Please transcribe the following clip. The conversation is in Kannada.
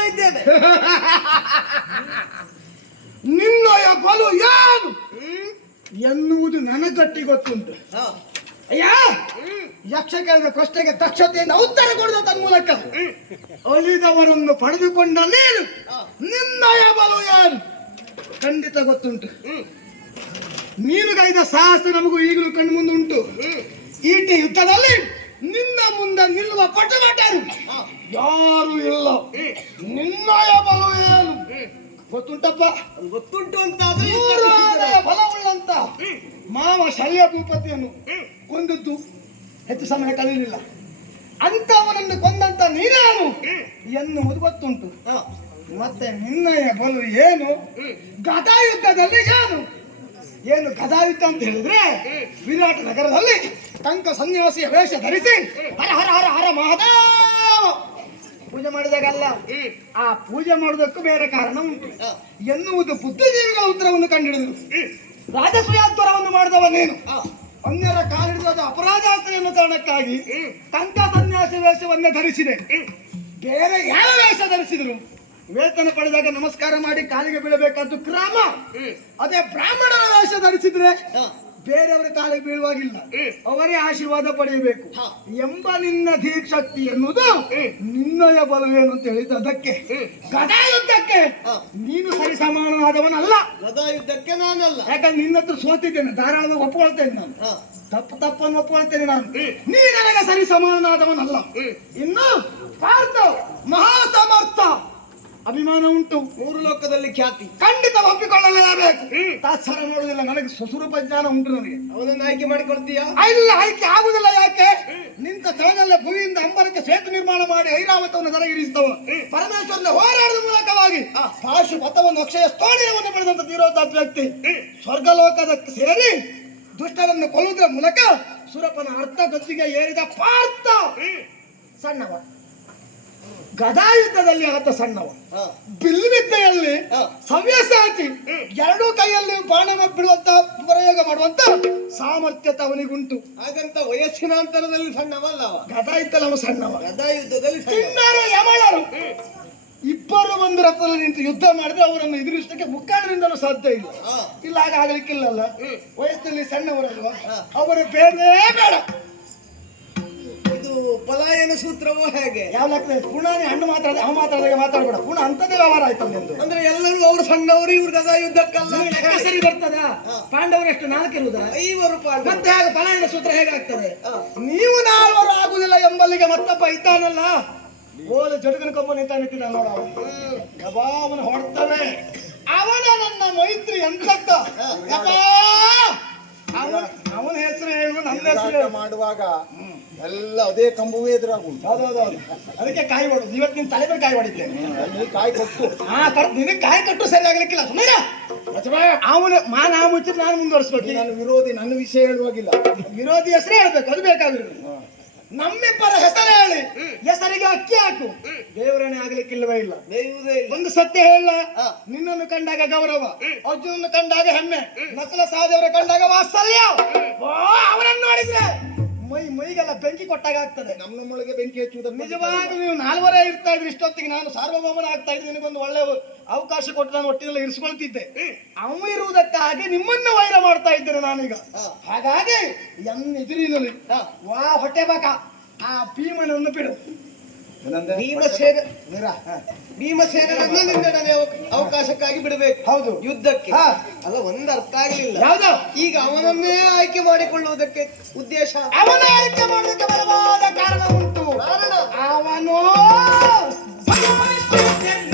ಸಿದ್ಧ ಇದ್ದೇನೆ ನಿನ್ನಯ ಬಲು ಏನು ಎನ್ನುವುದು ನನಗಟ್ಟಿ ಗೊತ್ತುಂಟು. ಅಯ್ಯ, ಯಕ್ಷಗಾನದ ಕಷ್ಟಕ್ಕೆ ದಕ್ಷತೆಯಿಂದ ಉತ್ತರ ಕೊಡಿದ ತನ್ಮೂಲಕ ಅಳಿದವರನ್ನು ಪಡೆದುಕೊಂಡ ನೀನು ನಿನ್ನಯ ಬಲು ಯಾರು? ಖಂಡಿತ ಗೊತ್ತುಂಟು. ನೀನು ಗೈದ ಸಾಹಸ ನಮಗೂ ಈಗಲೂ ಕಣ್ಣು ಉಂಟು ಈಟಿ ಯುದ್ಧದಲ್ಲಿ ನಿನ್ನ ಮುಂದೆ ನಿಲ್ಲುವ ಪಟುಮಟರು ಯಾರು ಇಲ್ಲ. ನಿನ್ನಯ ಬಲು ಏನು? ಗೊತ್ತುಂಟಪ್ಪ? ಗೊತ್ತುಂಟು ಅಂತ ಬಲವುಳ್ಳಂತ ಮಾವ ಶಲ್ಯ ಭೂಪತಿಯನ್ನು ಕೊಂದದ್ದು ಹೆಚ್ಚು ಸಮಯ ಕಳೆಯಲಿಲ್ಲ. ಅಂತವನನ್ನು ಕೊಂದಂತ ನೀನೇನು ಎನ್ನುವುದು ಗೊತ್ತುಂಟು. ಮತ್ತೆ ನಿನ್ನಯ ಬಲು ಏನು? ಗದಾಯುದ್ಧದಲ್ಲಿ ಏನು? ಏನು ಗದಾಯುದ್ಧ ಅಂತ ಹೇಳಿದ್ರೆ ವಿರಾಟ ನಗರದಲ್ಲಿ ಕಂಕ ಸನ್ಯಾಸಿಯ ವೇಷ ಧರಿಸಿ ಹರ ಹರ ಹರ ಹರ ಮಹದೇವ. ಪೂಜೆ ಮಾಡಿದಾಗಲ್ಲ ಆ ಪೂಜೆ ಮಾಡುವುದಕ್ಕೂ ಬೇರೆ ಕಾರಣ ಉಂಟು. ಎನ್ನುವುದು ಬುದ್ಧಿಜೀವಿಗಳ ಉತ್ತರವನ್ನು ಕಂಡುಹಿಡಿದರು ರಾಜಸೂಯಾದ್ವರವನ್ನು ಮಾಡಿದವನೇನು. ಅನ್ಯರ ಕಾಲಿಡಿದ ಅಪರಾಧ ಆಗ್ತದೆ ಎನ್ನುವ ಕಾರಣಕ್ಕಾಗಿ ಕಂಕ ಸನ್ಯಾಸಿ ವೇಷವನ್ನೇ ಧರಿಸಿದೆ. ಬೇರೆ ಯಾವ ವೇಷ ಧರಿಸಿದ್ರು? ವೇತನ ಪಡೆದಾಗ ನಮಸ್ಕಾರ ಮಾಡಿ ಕಾಲಿಗೆ ಬೀಳಬೇಕಾದ್ದು ಕ್ರಮ ಅದೇ ಬ್ರಾಹ್ಮಣರ ವೇಷ ಧರಿಸಿದ್ರೆ. ಬೇರೆಯವರ ಕಾಲಿಗೆ ಬೀಳುವಾಗಿಲ್ಲ. ಅವರೇ ಆಶೀರ್ವಾದ ಪಡೆಯಬೇಕು. ಎಂಬ ನಿನ್ನ ಧೀಕ್ಷಕ್ತಿ ಎನ್ನುವುದು ನಿನ್ನಯ ಬಲವೇನು ಅಂತ ಹೇಳಿದ ಅದಕ್ಕೆ. ಗದಾ ಯುದ್ಧಕ್ಕೆ ನೀನು ಸರಿ ಸಮಾನನಾದವನಲ್ಲ ಗದಾ ಯುದ್ಧಕ್ಕೆ ನಾನಲ್ಲ. ಯಾಕಂದ್ರೆ ನಿನ್ನತ್ರ ಸೋತಿದ್ದೇನೆ ಧಾರಾಳವಾಗಿ ಒಪ್ಕೊಳ್ತೇನೆ ನಾನು. ತಪ್ಪು ತಪ್ಪನ್ನು ಒಪ್ಕೊಳ್ತೇನೆ ನಾನು. ನೀನು ನನಗೆ ಸರಿ ಸಮಾನನಾದವನಲ್ಲ ಇನ್ನು ಪಾರ್ಥ ಮಹಾ ಸಮರ್ಥ ಅಭಿಮಾನ ಉಂಟು. ಮೂರು ಲೋಕದಲ್ಲಿ ಖ್ಯಾತಿ. ಖಂಡಿತ ಒಪ್ಪಿಕೊಳ್ಳಲೇಬೇಕು ತಾತ್ಸಾರ ಮಾಡುವುದಿಲ್ಲ ನನಗೆ ಸ್ವಸ್ವರೂಪ ಜ್ಞಾನ ಉಂಟು ನನಗೆ. ಅವನನ್ನು ಆಯ್ಕೆ ಮಾಡಿಕೊಳ್ತೀಯಾ? ಇಲ್ಲ ಆಯ್ಕೆ ಆಗುದಿಲ್ಲ ಯಾಕೆ? ನಿಂತ ಸ್ಥಳದಲ್ಲೇ ಭೂಮಿಯಿಂದ ಅಂಬರಕ್ಕೆ ಸೇತು ನಿರ್ಮಾಣ ಮಾಡಿ ಐರಾವತವನ್ನು ದರಗಿರಿಸಿದವ ಪರಮೇಶ್ವರನ ಹೋರಾಟದ ಮೂಲಕವಾಗಿ ಪಾಶು ಪಥವನ್ನು ಅಕ್ಷಯ ಸ್ತೋಳಿನವನ್ನು ಪಡೆದಂತ ತೀರೋದಾತ್ ವ್ಯಕ್ತಿ ಸ್ವರ್ಗಲೋಕದ ಸೇರಿ ದುಷ್ಟರನ್ನು ಕೊಲ್ಲುವುದರ ಮೂಲಕ ಸುರಪನ ಅರ್ಥ ಗತಿಗೆ ಏರಿದ ಪಾರ್ಥ ಸಣ್ಣವ. ಗದಾಯುದ್ಧದಲ್ಲಿ ಆದ ಸಣ್ಣವ ಬಿಲ್ವಿದ್ದೆಯಲ್ಲಿ ಬಿಲ್ವಿದ್ಯೆಯಲ್ಲಿ. ಸವ್ಯಸಾಚಿ ಎರಡೂ ಕೈಯಲ್ಲಿ ಬಾಣವ ಬಿಡುವಂತ ಪ್ರಯೋಗ ಮಾಡುವಂತ ಸಾಮರ್ಥ್ಯತೆ ಅವನಿಗುಂಟು ಹಾಗಂತ ವಯಸ್ಸಿನ ಅಂತರದಲ್ಲಿ ಸಣ್ಣವಲ್ಲ ಗದಾಯುದ್ಧದಲ್ಲಿ ಅವ ಸಣ್ಣವ. ಗದಾ ಯುದ್ಧದಲ್ಲಿ ಸಣ್ಣ ತಿನ್ನರು ಯಮಳರು. ಇಬ್ಬರು ಒಂದು ರಥದಲ್ಲಿ ನಿಂತು ಯುದ್ಧ ಮಾಡಿದ್ರೆ ಅವರನ್ನು ಎದುರಿಸಲಿಕ್ಕೆ ಮುಕ್ಕಾಡಿನಿಂದಲೂ ಸಾಧ್ಯ ಇಲ್ಲ. ಇಲ್ಲ ಆಗ ಆಗ್ಲಿಕ್ಕಿಲ್ಲಲ್ಲ ವಯಸ್ಸಲ್ಲಿ ಸಣ್ಣವರಲ್ವಾ. ಅವರು ಬೇರೆ ಬೇಡ. ಪಲಾಯನ ಸೂತ್ರವೋ ಹೇಗೆ? ಯಾವ ಲೆಕ್ಕ ಪುಣಾನಿ ಹಣ್ಣು ಮಾತಾಡ ಅವ ಮಾತಾಡಿದಾಗ ಮಾತಾಡಬೇಡ. ಪುಣ ಅಂತದೇ ವ್ಯವಹಾರ ಆಯ್ತು ನಿಂದು ಅಂದ್ರೆ ಎಲ್ಲರೂ ಅವ್ರು ಸಣ್ಣವರು ಇವ್ರ ಗದಾ ಯುದ್ಧಕ್ಕಲ್ಲ. ಸರಿ ಬರ್ತದ? ಪಾಂಡವರು ಎಷ್ಟು ನಾಲ್ಕು ಇರುವುದ ಐವರು ಮತ್ತೆ ಹೇಗೆ? ಪಲಾಯನ ಸೂತ್ರ ಹೇಗಾಗ್ತದೆ? ನೀವು ನಾಲ್ವರು ಆಗುದಿಲ್ಲ ಎಂಬಲ್ಲಿಗೆ ಮತ್ತಪ್ಪ ಇದ್ದಾನಲ್ಲ? ಓಲೆ ಜಡುಗನ ಕೊಂಬ ನಿಂತ ನಿಂತಿದ್ದ ನೋಡ ಅವನು. ಹೊಡ್ತವೆ ಅವನ ನನ್ನ ಮೈತ್ರಿ ಎಂತಕ್ಕ! ಅವನ ಅವನ ಹೆಸರು ಹೇಳು ನನ್ನ ಹೆಸರು ಮಾಡುವಾಗ ಎಲ್ಲ ಅದೇ ಕಂಬವೇ ಎದುರಾಗುಂಟು ಹೌದು ಅದಕ್ಕೆ ಕಾಯಿ ಹೊಡೋದು ಇವತ್ತು ನಿನ್ ತಲೆ ಮೇಲೆ ಕಾಯಿ ಹೊಡಿದ್ದೇನೆ ಅಲ್ಲಿ ಕಾಯಿ ಕೊಟ್ಟು. ಹಾ ಕರ್ ನಿನಗೆ ಕಾಯಿ ಕಟ್ಟು ಸರಿ ಆಗ್ಲಿಕ್ಕಿಲ್ಲ. ಸುಮ್ಮನೆ ಅವನು ಮಾ ನಾ ಮುಚ್ಚಿದ್ರೆ ನಾನು ಮುಂದುವರಿಸ್ಬೇಕು ನಾನು ವಿರೋಧಿ ನನ್ನ ವಿಷಯ ಹೇಳುವಾಗಿಲ್ಲ. ವಿರೋಧಿ ಹೆಸರೇ ಹೇಳ್ಬೇಕು ಅದು ಬೇಕಾಗಿರೋದು ನಮ್ಮಿಬ್ಬರ ಹೆಸರು ಹೇಳಿ. ಹೆಸರಿಗೆ ಅಕ್ಕಿ ಹಾಕು. ದೇವರಣೆ ಆಗ್ಲಿಕ್ಕಿಲ್ಲವೇ ಇಲ್ಲ. ಒಂದು ಸತ್ಯ ಹೇಳ. ನಿನ್ನನ್ನು ಕಂಡಾಗ ಗೌರವ. ಅರ್ಜುನನ್ನು ಕಂಡಾಗ ಹೆಮ್ಮೆ. ನಕಲ ಸಾಧವರ ಕಂಡಾಗ ವಾತ್ಸಲ್ಯ. ಓ ಅವರನ್ನು ನೋಡಿದ್ರೆ ಮೈ ಮೈಗೆಲ್ಲ ಬೆಂಕಿ ಕೊಟ್ಟಾಗ ಆಗ್ತದೆ. ನಮ್ಮ ನಮ್ಮೊಳಗೆ ಬೆಂಕಿ ಹಚ್ಚುವುದು ನಿಜವಾಗಿ ನೀವು ನಾಲ್ವರೇ ಇರ್ತಾ ಇದ್ರಿ ಇಷ್ಟೊತ್ತಿಗೆ ನಾನು ಸಾರ್ವಭೌಮನ ಆಗ್ತಾ ಇದ್ದೀನಿ ನಿನಗೊಂದು ಒಳ್ಳೆ ಅವಕಾಶ ಕೊಟ್ಟು ನಾನು ಒಟ್ಟಿನಲ್ಲಿ ಇರಿಸ್ಕೊಳ್ತಿದ್ದೆ. ಅವ ಇರುವುದಕ್ಕಾಗಿ ನಿಮ್ಮನ್ನು ವೈರ ಮಾಡ್ತಾ ಇದ್ದೇನೆ ನಾನೀಗ. ಹಾಗಾಗಿ ಎದುರಿನಲ್ಲಿ ವಾ ಹೊಟ್ಟೆ ಬಾಕ ಆ ಭೀಮನನ್ನು ಬಿಡು. ಭೀಮಸೇನ ಅವಕಾಶಕ್ಕಾಗಿ ಬಿಡಬೇಕು ಹೌದು. ಯುದ್ಧಕ್ಕೆ. ಅಲ್ಲ ಒಂದು ಅರ್ಥ ಆಗಲಿಲ್ಲ. ಹೌದು ಈಗ ಅವನನ್ನೇ ಆಯ್ಕೆ ಮಾಡಿಕೊಳ್ಳುವುದಕ್ಕೆ ಉದ್ದೇಶ? ಅವನ ಆಯ್ಕೆ ಮಾಡುವುದಕ್ಕೆ ಬಲವಾದ ಕಾರಣ ಉಂಟು. ಕಾರಣ? ಅವನು